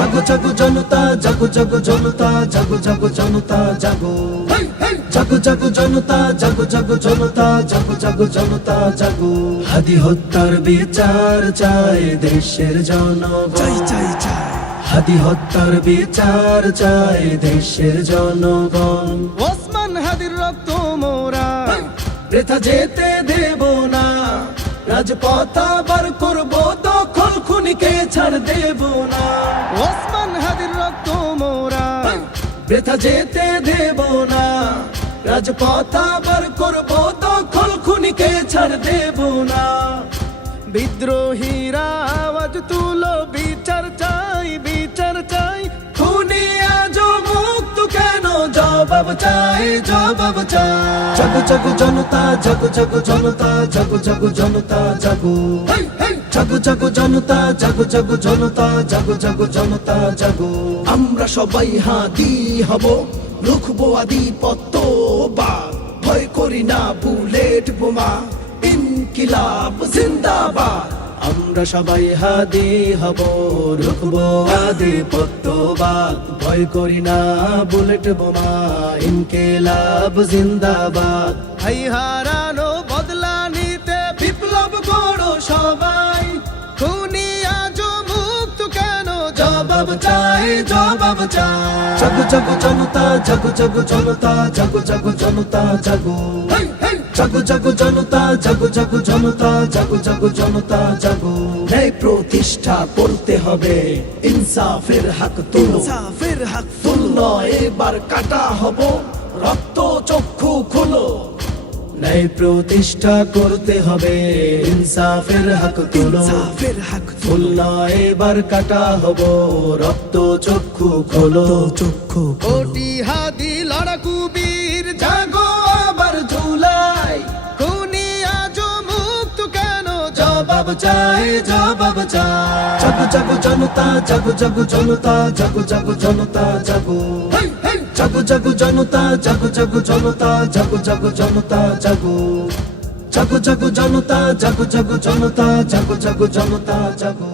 জাগো জাগো জনতা, জাগো জাগো জনতা, জাগো জাগো জনতা জাগো। জাগো জাগো জনতা, জাগো জাগো জনতা, জাগো জাগো জনতা জাগো। হাদি হত্যার বিচার চায় দেশের জনগণ, চাই চাই চাই। হাদি হত্যার বিচার চায় দেশের জনগণ। ওসমান হাদির রক্ত মোরা বৃথা যেতে দেব না, রাজপথ আবার করব দখল, খুনিকে ছাড় দেব না। ওসমান হাদির রক্ত মোরা বৃথা যেতে দেব না, রাজপথ আবার করব দখল, খুনিকে ছাড় দেব না। বিদ্রোহীরা আওয়াজ তুলো, বিচার চাই, বিচার চাই। খুনি আজ মুক্ত কেন, জবাব চাই, জবাব চাই। জাগো জাগো জনতা, জাগো জাগো জনতা, জাগো জাগো জনতা জাগো। জাগো জাগো জনতা, জাগো জাগো জনতা, জাগো জাগো জনতা জাগো। আমরা সবাই হাদি হব, রুখবো আধিপত্যবাদ। ভয় করি না বুলেট বোমা, ইনকিলাব জিন্দাবাদ। আমরা সবাই হাদি হব, রুখবো আধিপত্যবাদ। ভয় করি না বুলেট বোমা, ইনকিলাব জিন্দাবাদ। ভাই হারানো বদলা নিতে বিপ্লব বড় সবাই, খুনি আজ মুক্ত কেন, জবাব চাই, জবাব চাই। জাগো জাগো জনতা, জাগো জাগো জনতা, জাগো জাগো জনতা জাগো। জাগো জাগো জনতা, জাগো জাগো জনতা, জাগো জাগো জনতা জাগো। ন্যায় প্রতিষ্ঠা করতে হবে, ইনসাফের হক তুলো, ইনসাফের হক তুলো। এবার কাটা হব, রক্ত চক্ষু খুলো। ন্যায় প্রতিষ্ঠা করতে হবে, ইনসাফের হক তুলো, ইনসাফের হক তুলো। এবার কাটা হব, রক্ত চক্ষু খোলো, চক্ষু কোটি হাদি লড়াকু বীর জাগো আবার ঝুলাই। খুনি আজ মুক্ত কেন, জবাব চাই, জবাব চাই। জাগো জাগো জনতা, জাগো জাগো জনতা, জাগো জাগো জনতা জাগো। জাগো জাগো জনতা, জাগো জাগো জনতা, জাগো জাগো জনতা জাগো। জাগো জাগো জনতা, জাগো জাগো জনতা, জাগো জাগো জনতা জাগো।